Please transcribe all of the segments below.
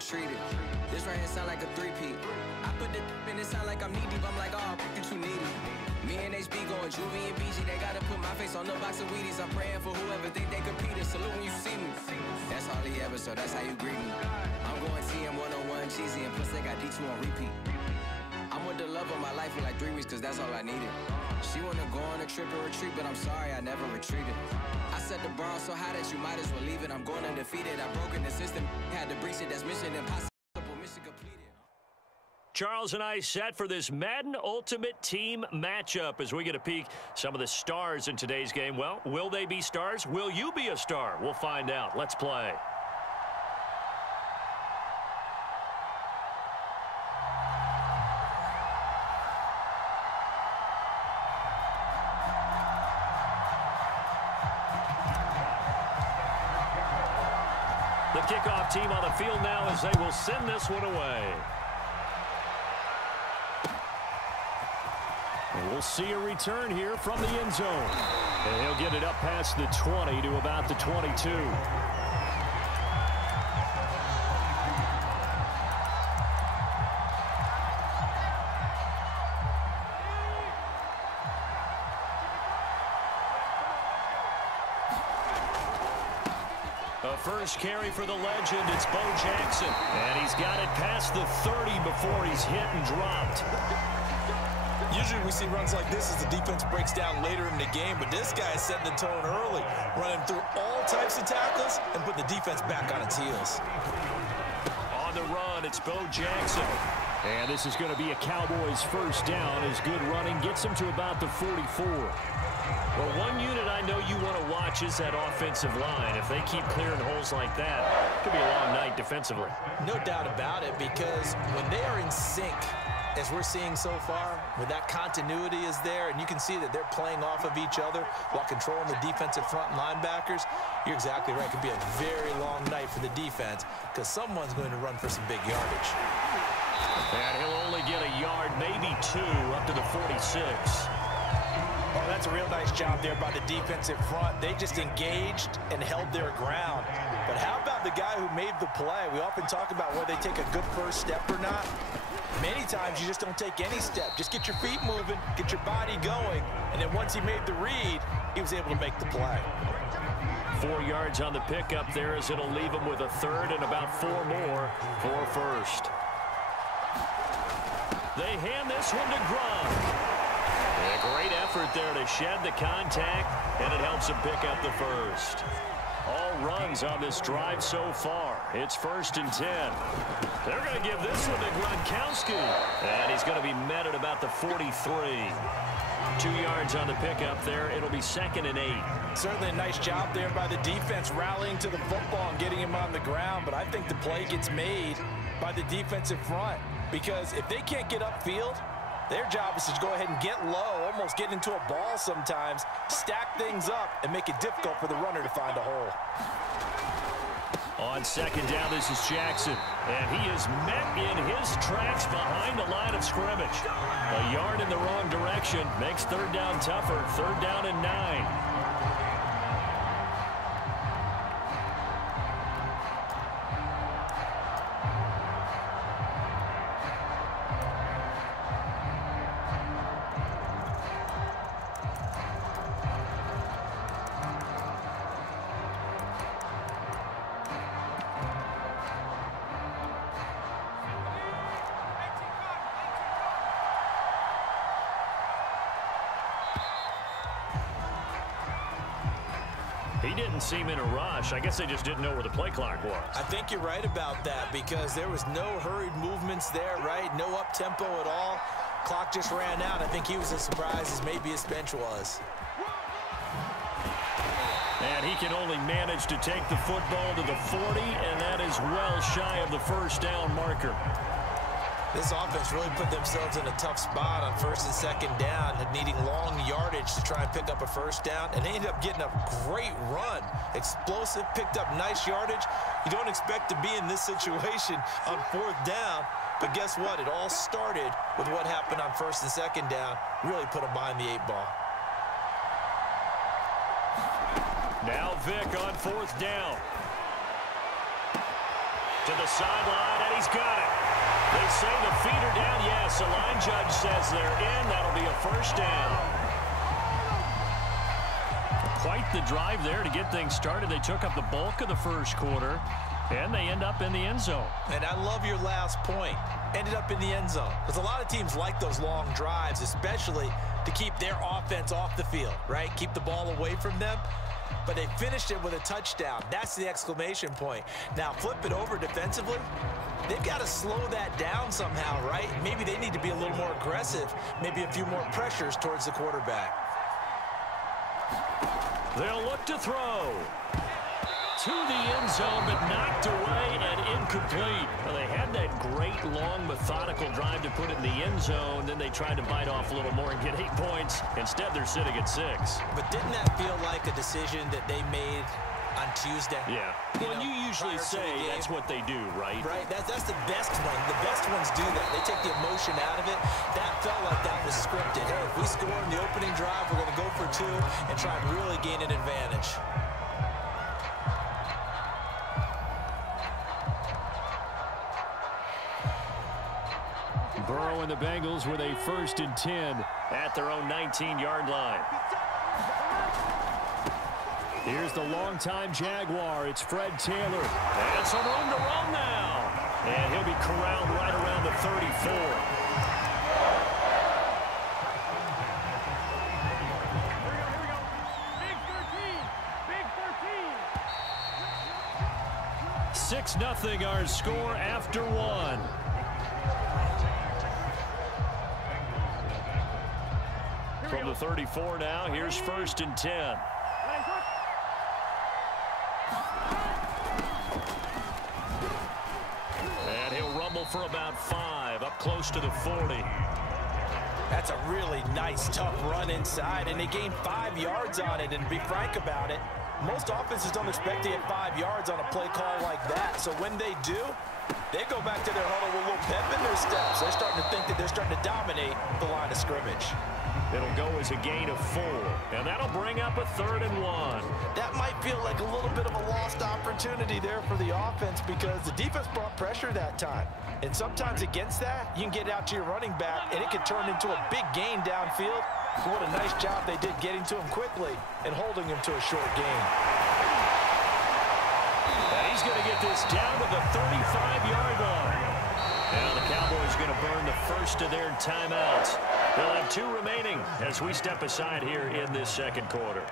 retreated. This right here sound like a three-peat. I put the in it sound like I'm knee-deep. I'm like, oh, you too needy. Me and HB going Juvie and BG. They gotta put my face on the box of Wheaties. I'm praying for whoever think they competed. Salute when you see me. That's all he ever, so that's how you greet me. I'm going TM 101 cheesy, and plus they got D2 on repeat. I'm with the love of my life for like 3 weeks, cause that's all I needed. She wanna go on a trip and retreat, but I'm sorry, I never retreated. I set the bar so high that you might as well leave it. I'm going undefeated, I've broken the system. Had to breach it, that's mission impossible, mission completed. Charles and I set for this Madden Ultimate Team matchup as we get a peek some of the stars in today's game. Well, will they be stars? Will you be a star? We'll find out. Let's play. The kickoff team on the field now as they will send this one away. And we'll see a return here from the end zone. And he'll get it up past the 20 to about the 22. A first carry for the legend, it's Bo Jackson. And he's got it past the 30 before he's hit and dropped. Usually we see runs like this as the defense breaks down later in the game, but this guy is setting the tone early, running through all types of tackles and put the defense back on its heels. On the run, it's Bo Jackson. And this is going to be a Cowboys first down as good running gets him to about the 44. Well, one unit I know you want to watch is that offensive line. If they keep clearing holes like that, it could be a long night defensively. No doubt about it, because when they are in sync, as we're seeing so far, where that continuity is there, and you can see that they're playing off of each other while controlling the defensive front and linebackers, you're exactly right. It could be a very long night for the defense because someone's going to run for some big yardage. And he'll only get a yard, maybe 2, up to the 46. Oh, that's a real nice job there by the defensive front. They just engaged and held their ground. But how about the guy who made the play? We often talk about whether they take a good first step or not. Many times you just don't take any step. Just get your feet moving, get your body going, and then once he made the read, he was able to make the play. 4 yards on the pickup there as it'll leave him with a third and about 4 more for first. They hand this one to Gronk. A great effort there to shed the contact, and it helps him pick up the first. All runs on this drive so far. It's 1st and 10. They're going to give this one to Gronkowski. And he's going to be met at about the 43. 2 yards on the pickup there. It'll be 2nd and 8. Certainly a nice job there by the defense rallying to the football and getting him on the ground. But I think the play gets made by the defensive front. Because if they can't get upfield, their job is to go ahead and get low, almost get into a ball sometimes, stack things up, and make it difficult for the runner to find a hole. On 2nd down, this is Jackson. And he is met in his tracks behind the line of scrimmage. A yard in the wrong direction makes 3rd down tougher. 3rd down and 9. He didn't seem in a rush. I guess they just didn't know where the play clock was. I think you're right about that because there was no hurried movements there, right? No up-tempo at all. Clock just ran out. I think he was as surprised as maybe his bench was. And he can only manage to take the football to the 40, and that is well shy of the 1st down marker. This offense really put themselves in a tough spot on 1st and 2nd down, needing long yardage to try and pick up a 1st down, and they ended up getting a great run. Explosive, picked up nice yardage. You don't expect to be in this situation on 4th down, but guess what? It all started with what happened on 1st and 2nd down. Really put them behind the 8 ball. Now Vick on 4th down. To the sideline, and he's got it. They say the feet are down. Yes, the line judge says they're in. That'll be a first down. Quite the drive there to get things started. They took up the bulk of the first quarter, and they end up in the end zone. And I love your last point. Ended up in the end zone. Because a lot of teams like those long drives, especially to keep their offense off the field, right? Keep the ball away from them. But they finished it with a touchdown. That's the exclamation point. Now, flip it over defensively. They've got to slow that down somehow, right? Maybe they need to be a little more aggressive. Maybe a few more pressures towards the quarterback. They'll look to throw. To the end zone, but knocked away and incomplete. Well, they had that great, long, methodical drive to put it in the end zone. Then they tried to bite off a little more and get 8 points. Instead, they're sitting at 6. But didn't that feel like a decision that they made on Tuesday? Yeah. Well, you usually say that's what they do, right? Right. That's the best one. The best ones do that. They take the emotion out of it. That felt like that was scripted. Hey, if we score in the opening drive, we're going to go for 2 and try and really gain an advantage. Burrow and the Bengals with a 1st and 10 at their own 19-yard line. Here's the longtime Jaguar. It's Fred Taylor. And some room to run now. And he'll be corralled right around the 34. Big 13. 6-0 our score after 1. From the 34 now, here's 1st and 10. And he'll rumble for about 5, up close to the 40. That's a really nice, tough run inside, and they gained 5 yards on it. And to be frank about it, most offenses don't expect to get 5 yards on a play call like that. So when they do, they go back to their huddle with a little pep in their steps. They're starting to think that they're starting to dominate the line of scrimmage. It'll go as a gain of 4, and that'll bring up a 3rd and 1. That might feel like a little bit of a lost opportunity there for the offense because the defense brought pressure that time. And sometimes against that, you can get out to your running back, and it can turn into a big gain downfield. What a nice job they did getting to him quickly and holding him to a short gain. And he's going to get this down to the 35-yard line. Now the Cowboys going to burn the first of their timeouts. They'll have 2 remaining as we step aside here in this second quarter.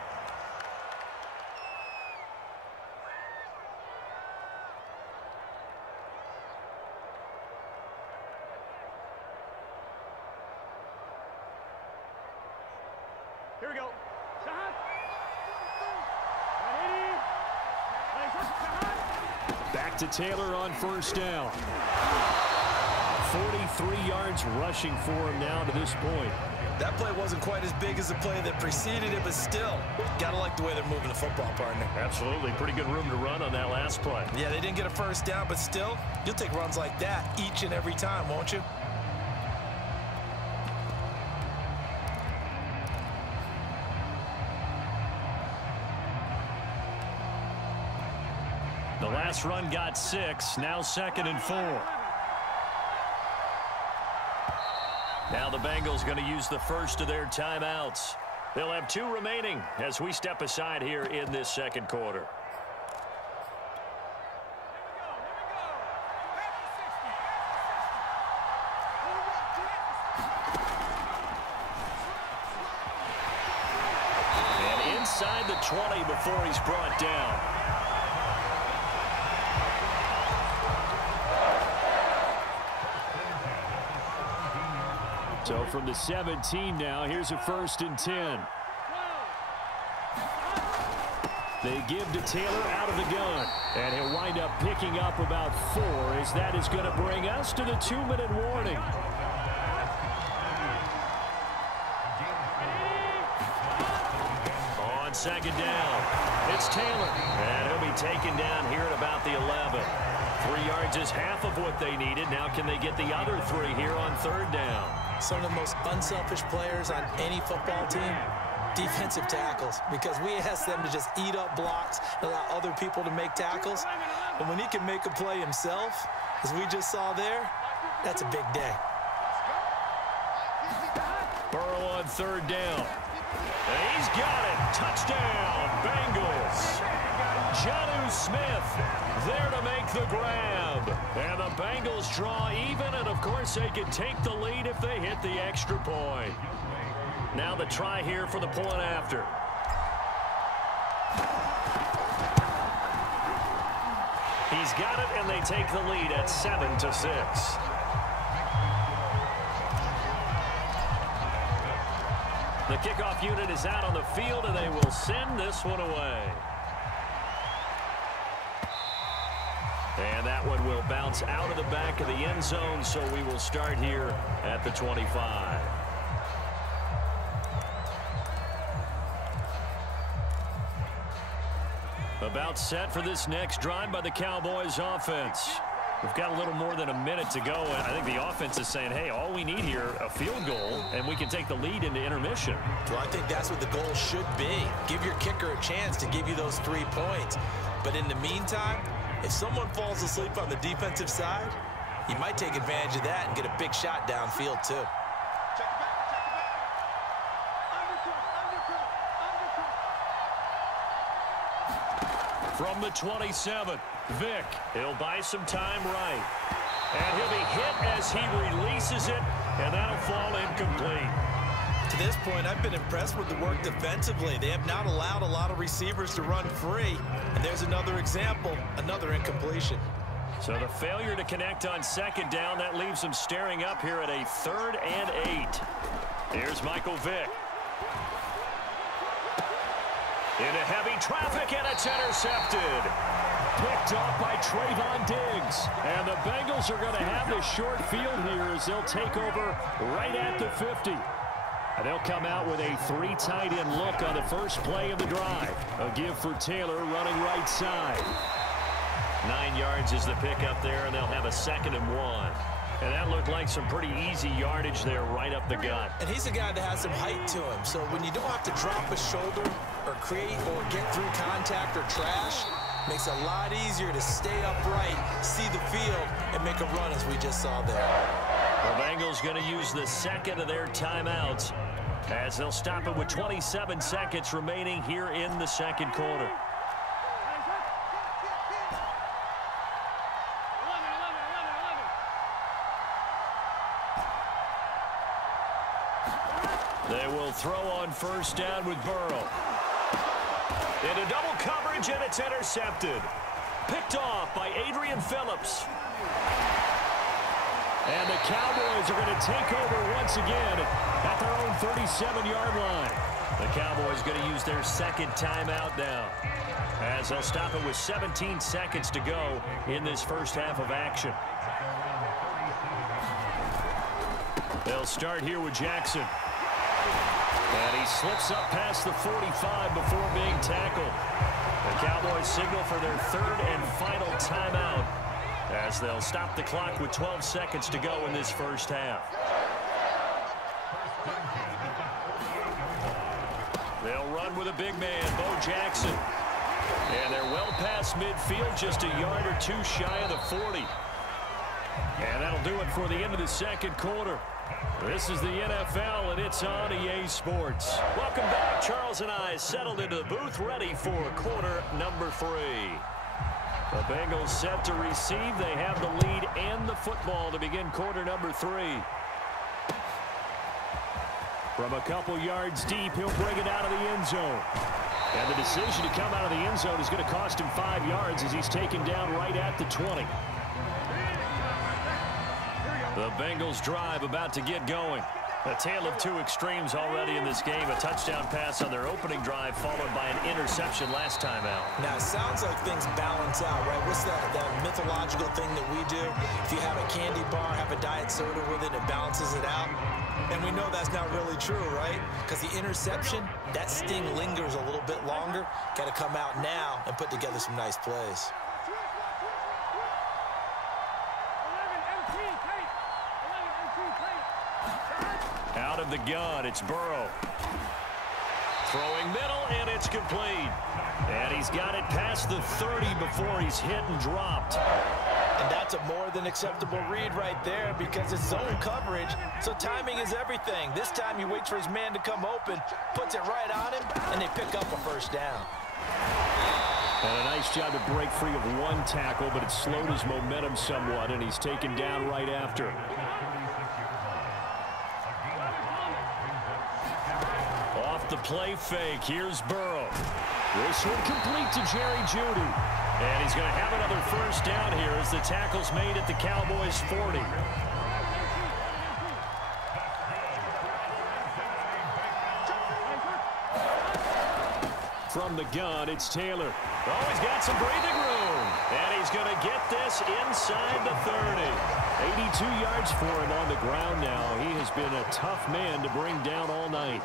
Here we go. Back to Taylor on 1st down. 43 yards rushing for him now to this point. That play wasn't quite as big as the play that preceded it, but still, gotta like the way they're moving the football, partner. Absolutely. Pretty good room to run on that last play. Yeah, they didn't get a 1st down, but still, you'll take runs like that each and every time, won't you? The last run got 6, now 2nd and 4. Now the Bengals going to use the first of their timeouts. They'll have 2 remaining as we step aside here in this second quarter. And inside the 20 before he's brought down. So from the 17 now, here's a 1st and 10. They give to Taylor out of the gun. And he'll wind up picking up about 4 as that is going to bring us to the 2-minute warning. On 2nd down, it's Taylor. And he'll be taken down here at about the 11. 3 yards is half of what they needed. Now can they get the other 3 here on 3rd down? Some of the most unselfish players on any football team defensive tackles, because we ask them to just eat up blocks and allow other people to make tackles. But when he can make a play himself, as we just saw there, that's a big day. Burrow on third down. And he's got it. Touchdown, Bengals. Jonnu Smith there to make the grab. And the Bengals draw even, and of course they can take the lead if they hit the extra point. Now the try here for the point after. He's got it, and they take the lead at 7-6. The kickoff unit is out on the field, and they will send this one away. And that one will bounce out of the back of the end zone, so we will start here at the 25. About set for this next drive by the Cowboys offense. We've got a little more than a minute to go, and I think the offense is saying, hey, all we need here, a field goal, and we can take the lead into intermission. Well, I think that's what the goal should be. Give your kicker a chance to give you those 3 points. But in the meantime, if someone falls asleep on the defensive side, you might take advantage of that and get a big shot downfield too. From the 27, Vick, he'll buy some time right. And he'll be hit as he releases it, and that'll fall incomplete. To this point, I've been impressed with the work defensively. They have not allowed a lot of receivers to run free. And there's another example, another incompletion. So the failure to connect on second down, that leaves them staring up here at a 3rd and 8. Here's Michael Vick. Into heavy traffic, and it's intercepted. Picked off by Trayvon Diggs. And the Bengals are going to have the short field here as they'll take over right at the 50. And they'll come out with a 3 tight end look on the first play of the drive. A give for Taylor running right side. 9 yards is the pickup there, and they'll have a 2nd and 1. And that looked like some pretty easy yardage there right up the gut. And he's a guy that has some height to him. So when you don't have to drop a shoulder or create or get through contact or trash, makes it a lot easier to stay upright, see the field, and make a run as we just saw there. The Bengals going to use the 2nd of their timeouts as they'll stop it with 27 seconds remaining here in the 2nd quarter. They will throw on first down with Burrow. Into double coverage, and it's intercepted. Picked off by Adrian Phillips. And the Cowboys are going to take over once again at their own 37-yard line. The Cowboys going to use their 2nd timeout now, as they'll stop it with 17 seconds to go in this first half of action. They'll start here with Jackson. And he slips up past the 45 before being tackled. The Cowboys signal for their 3rd and final timeout as they'll stop the clock with 12 seconds to go in this first half. They'll run with a big man, Bo Jackson. And they're well past midfield, just a yard or 2 shy of the 40. And that'll do it for the end of the 2nd quarter. This is the NFL, and it's on EA Sports. Welcome back. Charles and I settled into the booth, ready for quarter number 3. The Bengals set to receive. They have the lead and the football to begin quarter number 3. From a couple yards deep, he'll bring it out of the end zone. And the decision to come out of the end zone is going to cost him 5 yards as he's taken down right at the 20. The Bengals drive about to get going. A tale of 2 extremes already in this game. A touchdown pass on their opening drive followed by an interception last time out. Now, it sounds like things balance out, right? What's that mythological thing that we do? If you have a candy bar, have a diet soda with it, it balances it out. And we know that's not really true, right? Because the interception, that sting lingers a little bit longer. Got to come out now and put together some nice plays. Out of the gun, it's Burrow. Throwing middle, and it's complete. And he's got it past the 30 before he's hit and dropped. And that's a more than acceptable read right there because it's zone coverage, so timing is everything. This time he waits for his man to come open, puts it right on him, and they pick up a first down. And a nice job to break free of one tackle, but it slowed his momentum somewhat, and he's taken down right after. Off the play fake, here's Burrow. This one complete to Jerry Jeudy. And he's going to have another first down here as the tackle's made at the Cowboys' 40. From the gun, it's Taylor. Oh, he's got some breathing room. And he's going to get this inside the 30. 82 yards for him on the ground now. He has been a tough man to bring down all night.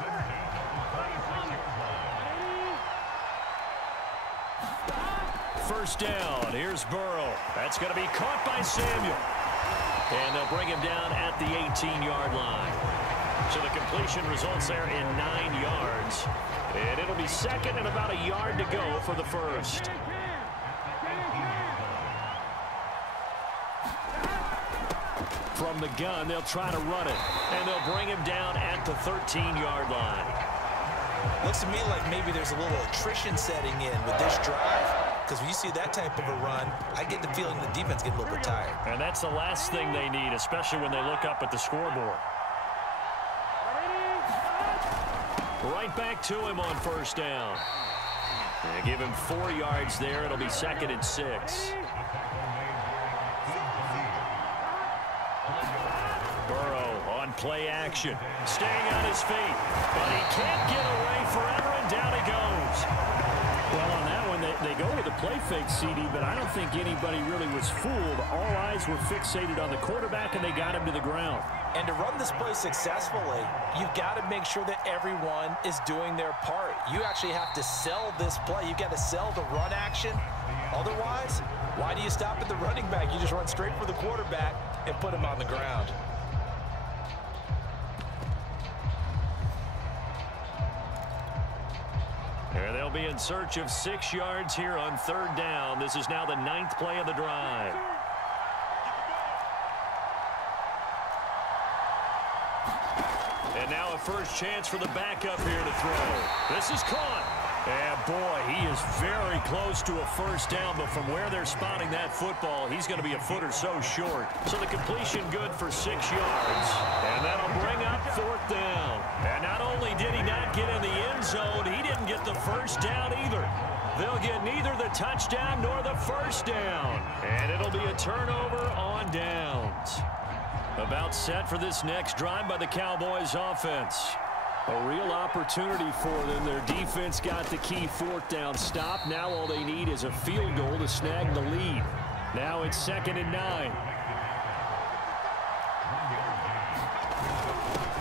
First down. Here's Burrow. That's going to be caught by Samuel. And they'll bring him down at the 18-yard line. So the completion results there in 9 yards. And it'll be second and about a yard to go for the first. From the gun, they'll try to run it. And they'll bring him down at the 13-yard line. Looks to me like maybe there's a little attrition setting in with this drive. Because when you see that type of a run, I get the feeling the defense gets a little bit tired. And that's the last thing they need, especially when they look up at the scoreboard. Right back to him on first down. And give him 4 yards there. It'll be second and 6. Burrow on play action. Staying on his feet. But he can't get away forever, and down he goes. Well, on that one, they go with a play fake, CD, but I don't think anybody really was fooled. All eyes were fixated on the quarterback, and they got him to the ground. And to run this play successfully, you've got to make sure that everyone is doing their part. You actually have to sell this play. You've got to sell the run action. Otherwise, why do you stop at the running back? You just run straight for the quarterback and put him on the ground. And they'll be in search of 6 yards here on third down. This is now the 9th play of the drive. And now a first chance for the backup here to throw. This is caught. And boy, he is very close to a first down, but from where they're spotting that football, he's going to be a foot or so short. So the completion good for 6 yards. And that'll bring up 4th down. And not only did he not get in the end zone, he didn't get the first down either. They'll get neither the touchdown nor the first down. And it'll be a turnover on downs. About set for this next drive by the Cowboys offense. A real opportunity for them. Their defense got the key 4th down stop. Now all they need is a field goal to snag the lead. Now it's 2nd and 9.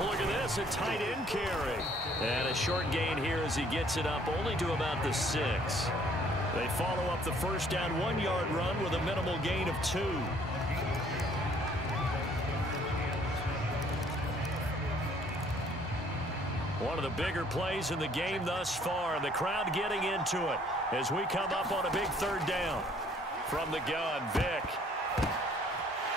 Look at this, a tight end carry. And a short gain here as he gets it up only to about the 6. They follow up the first down 1-yard run with a minimal gain of 2. One of the bigger plays in the game thus far, and the crowd getting into it as we come up on a big 3rd down. From the gun, Vick.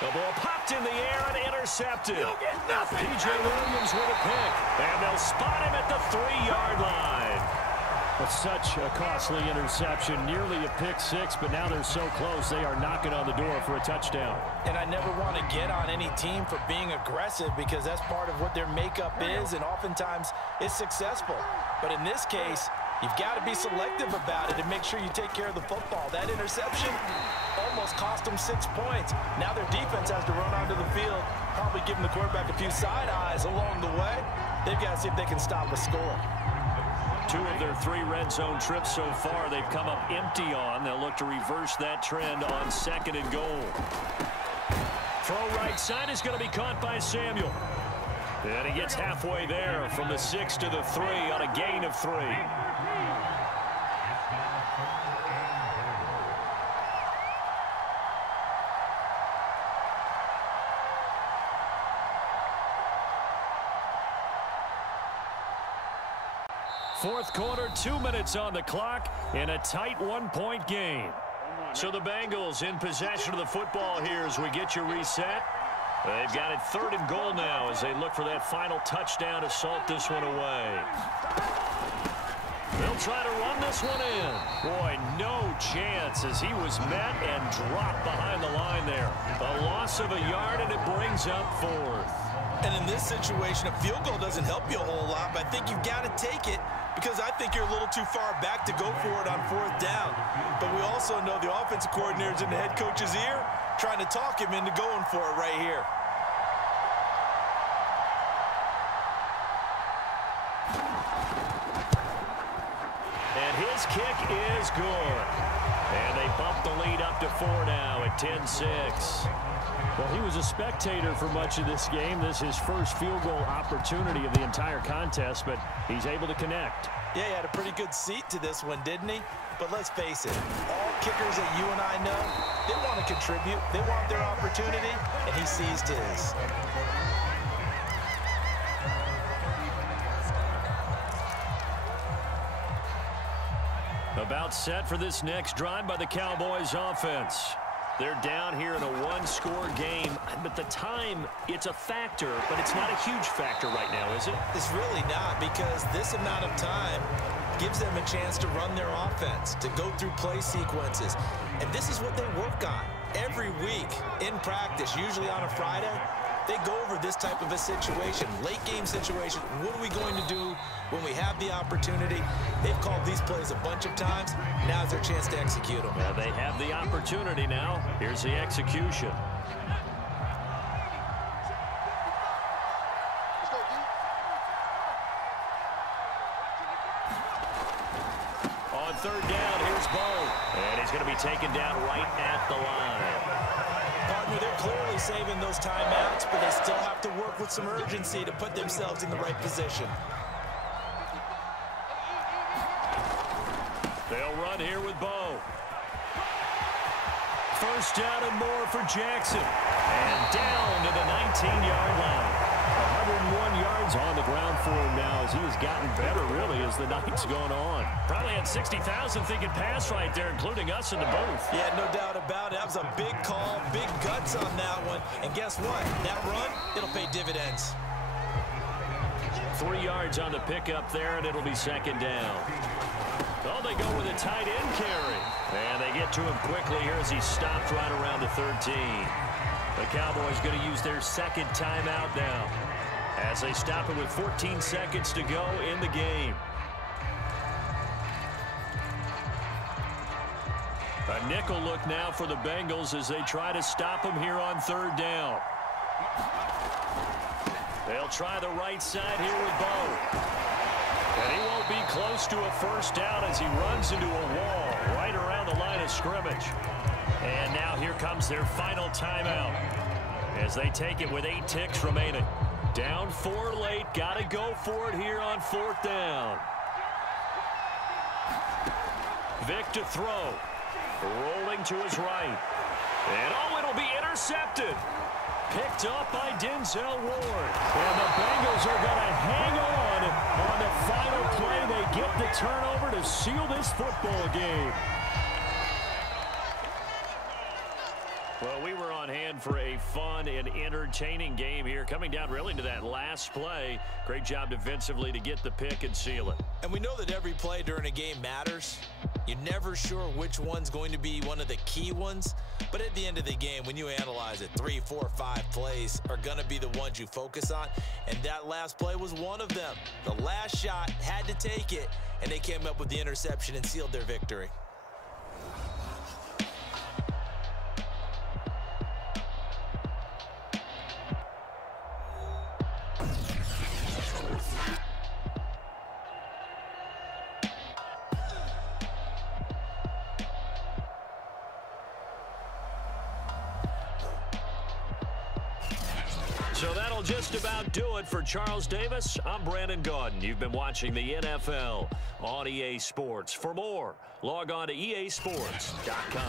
The ball popped in the air and intercepted. You'll get nothing. P.J. Williams with a pick, and they'll spot him at the 3-yard line. It's such a costly interception, nearly a pick 6, but now they're so close they are knocking on the door for a touchdown. And I never want to get on any team for being aggressive because that's part of what their makeup is, and oftentimes it's successful. But in this case, you've got to be selective about it and make sure you take care of the football. That interception almost cost them 6 points. Now their defense has to run onto the field, probably giving the quarterback a few side eyes along the way. They've got to see if they can stop a score. 2 of their 3 red zone trips so far they've come up empty on. They'll look to reverse that trend on 2nd and goal. Throw right side is going to be caught by Samuel. And he gets halfway there from the 6 to the 3 on a gain of 3. Fourth quarter, 2 minutes on the clock in a tight one-point game. So the Bengals in possession of the football here as we get you reset. They've got it 3rd and goal now as they look for that final touchdown to salt this one away. They'll try to run this one in. Boy, no chance as he was met and dropped behind the line there. A loss of a yard, and it brings up 4th. And in this situation, a field goal doesn't help you a whole lot, but I think you've got to take it because I think you're a little too far back to go for it on 4th down. But we also know the offensive coordinator's in the head coach's ear trying to talk him into going for it right here. And his kick is good. And they bump the lead up to 4 now at 10-6. Well, he was a spectator for much of this game. This is his first field goal opportunity of the entire contest, but he's able to connect. Yeah, he had a pretty good seat to this one, didn't he? But let's face it, all kickers that you and I know, they want to contribute. They want their opportunity, and he seized his. About set for this next drive by the Cowboys offense. They're down here in a one-score game, but the time, it's a factor, but it's not a huge factor right now, is it? It's really not, because this amount of time gives them a chance to run their offense, to go through play sequences. And this is what they work on every week in practice, usually on a Friday. They go over this type of a situation, late game situation. What are we going to do when we have the opportunity? They've called these plays a bunch of times. Now's their chance to execute them. Well, they have the opportunity now. Here's the execution. On 3rd down, here's Bo. And he's going to be taken down right at the line. Partner, they're clearly saving those timeouts, but they still have to work with some urgency to put themselves in the right position. They'll run here with Bo. 1st down and more for Jackson. And down to the 19-yard line. 101 yards on the ground for him now as he has gotten better, really, as the night's going on. Probably had 60,000 thinking pass right there, including us in the booth. Yeah, no doubt about it. That was a big call, big guts on that one. And guess what? That run, it'll pay dividends. 3 yards on the pickup there, and it'll be 2nd down. Well, they go with a tight end carry. And they get to him quickly here as he stopped right around the 13. The Cowboys going to use their 2nd timeout now as they stop it with 14 seconds to go in the game. A nickel look now for the Bengals as they try to stop him here on 3rd down. They'll try the right side here with Bo. And he won't be close to a 1st down as he runs into a wall right around the line of scrimmage. And now here comes their final timeout as they take it with 8 ticks remaining. Down 4 late, got to go for it here on 4th down. Vick to throw. Rolling to his right. And oh, it'll be intercepted. Picked up by Denzel Ward. And the Bengals are going to hang on the final play. They get the turnover to seal this football game. Well, we were on hand for a fun and entertaining game here. Coming down really to that last play. Great job defensively to get the pick and seal it. And we know that every play during a game matters. You're never sure which one's going to be one of the key ones. But at the end of the game, when you analyze it, 3, 4, 5 plays are going to be the ones you focus on. And that last play was one of them. The last shot had to take it, and they came up with the interception and sealed their victory. So that'll just about do it for Charles Davis. I'm Brandon Gaudin. You've been watching the NFL on EA Sports. For more, log on to easports.com.